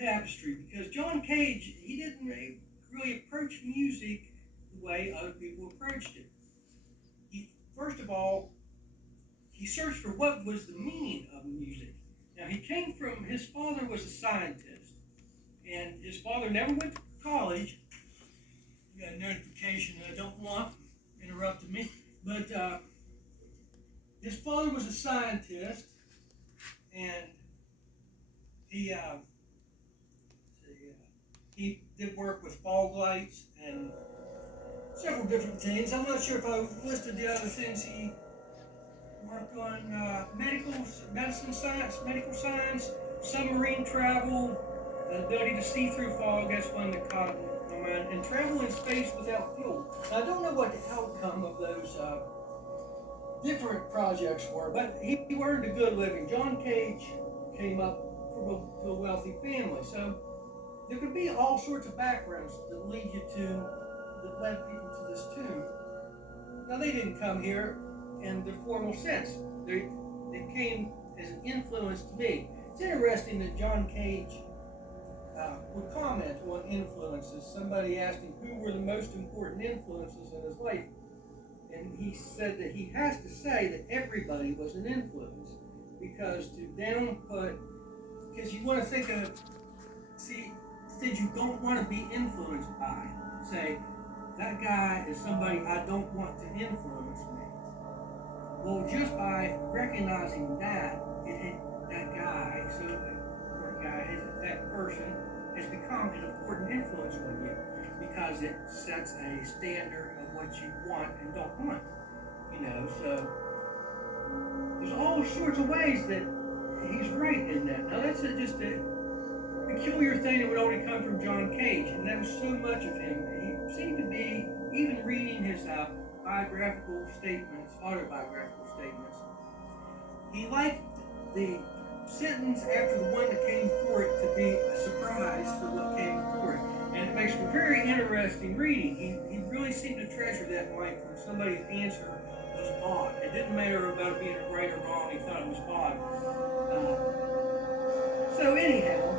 tapestry, because John Cage, he didn't really approach music the way other people approached it. First of all, he searched for what was the meaning of music. Now, he came from, his father was a scientist, and his father never went to college. You got a notification that I don't want interrupted me, but his father was a scientist, and he uh, he did work with fog lights and several different things. I'm not sure if I listed the other things he worked on: medicine science, medical science, submarine travel, the ability to see through fog. That's one that caught my mind, and travel in space without fuel. Now, I don't know what the outcome of those different projects were, but he earned a good living. John Cage came up from a wealthy family, so there could be all sorts of backgrounds that that led people to this tune. Now, they didn't come here in the formal sense. They came as an influence to me. It's interesting that John Cage would comment on influences. Somebody asked him who were the most important influences in his life, and he said that he has to say that everybody was an influence, because to downput, because you want to think of, see, things you don't want to be influenced by. Say, that guy is somebody I don't want to influence me. Well, just by recognizing that, that guy, so important guy, that person has become an important influence on you, because it sets a standard of what you want and don't want. So there's all sorts of ways that he's right in that. Now, that's just a peculiar thing that would only come from John Cage, and that was so much of him. He seemed to be, even reading his autobiographical statements, he liked the sentence after the one that came before it to be a surprise for what came before it. And it makes for very interesting reading. He really seemed to treasure that line when somebody's answer was odd. It didn't matter about it being right or wrong, he thought it was odd. So anyhow,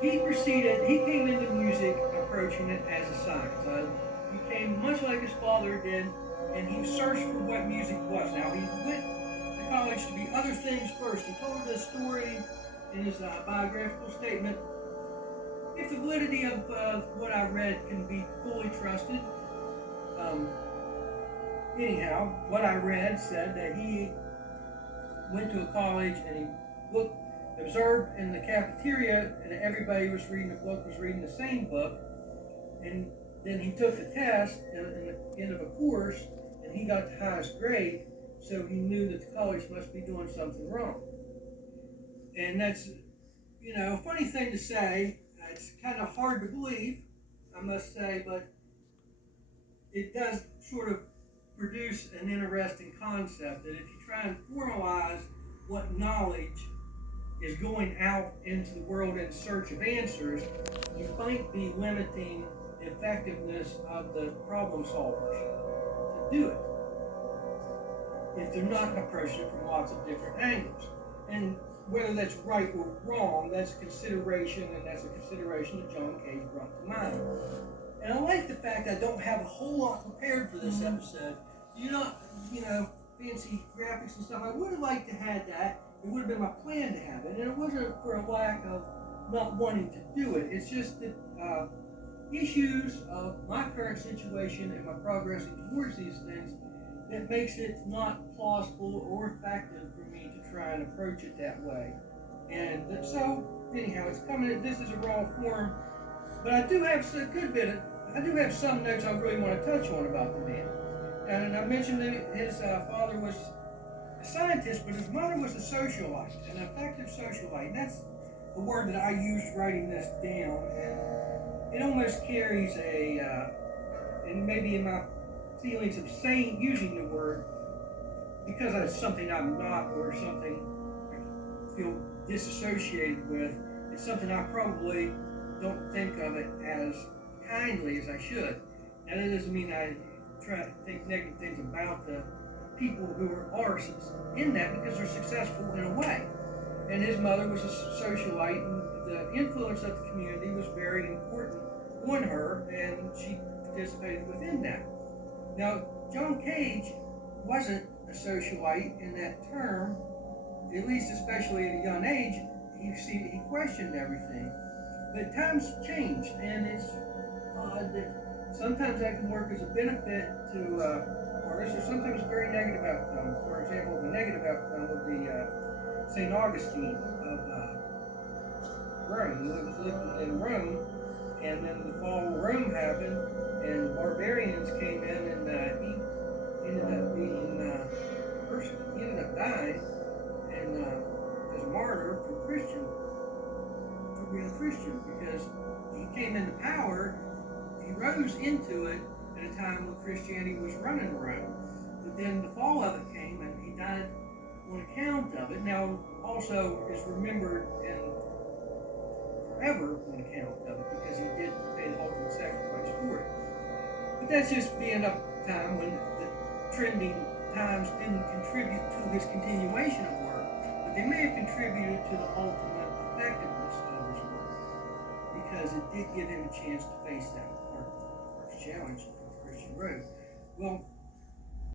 he came into music approaching it as a science. He came much like his father did, and he searched for what music was. Now, he went to college to be other things first. He told this story in his biographical statement. If the validity of what I read can be fully trusted, um, anyhow, what I read said that he went to a college and he observed in the cafeteria, and everybody was reading the same book, and then he took the test in the end of a course, and he got the highest grade, so he knew that the college must be doing something wrong. And that's, a funny thing to say. It's kind of hard to believe, I must say, but it does sort of produce an interesting concept that if you try and formalize what knowledge is going out into the world in search of answers, you might be limiting the effectiveness of the problem solvers to do it if they're not approaching it from lots of different angles. And whether that's right or wrong, that's a consideration, and that's a consideration that John Cage brought to mind. And I like the fact I don't have a whole lot prepared for this episode. Fancy graphics and stuff. I would have liked to have that. It would have been my plan to have it, and it wasn't for a lack of not wanting to do it. It's just that issues of my current situation and my progressing towards these things that makes it not plausible or effective for me to try and approach it that way. And so, anyhow, it's coming. This is a raw form, but I do have some notes I really want to touch on about the man. And I mentioned that his father was a scientist, but his mother was a socialite, an effective socialite. And that's the word that I used writing this down. And it almost carries and maybe in my feelings of using the word, because it's something I'm not, or something I feel disassociated with, it's something I probably don't think of it as kindly as I should. Now, that doesn't mean I try to think negative things about the people who are in that, because they're successful in a way. and his mother was a socialite, and the influence of the community was very important on her, and she participated within that. Now, John Cage wasn't a socialite in that term, at least especially at a young age. He questioned everything. But times changed, and it's odd that sometimes that can work as a benefit to artists, or sometimes a very negative outcome. For example, the negative outcome would be St. Augustine of Rome. He was living in Rome, and then the fall of Rome happened, and barbarians came in, and he ended up being persecuted. He ended up dying, and as a martyr for Christian, for being a Christian, because he came into power. He rose into it at a time when Christianity was running Rome, but then the fall of it came, and he died on account of it. Now, also is remembered and forever on account of it, because he did pay the ultimate sacrifice for it. But that's just being a time when the trending times didn't contribute to his continuation of work, but they may have contributed to the ultimate effectiveness of his work, because it did give him a chance to face that first challenge of the Christian road. Well,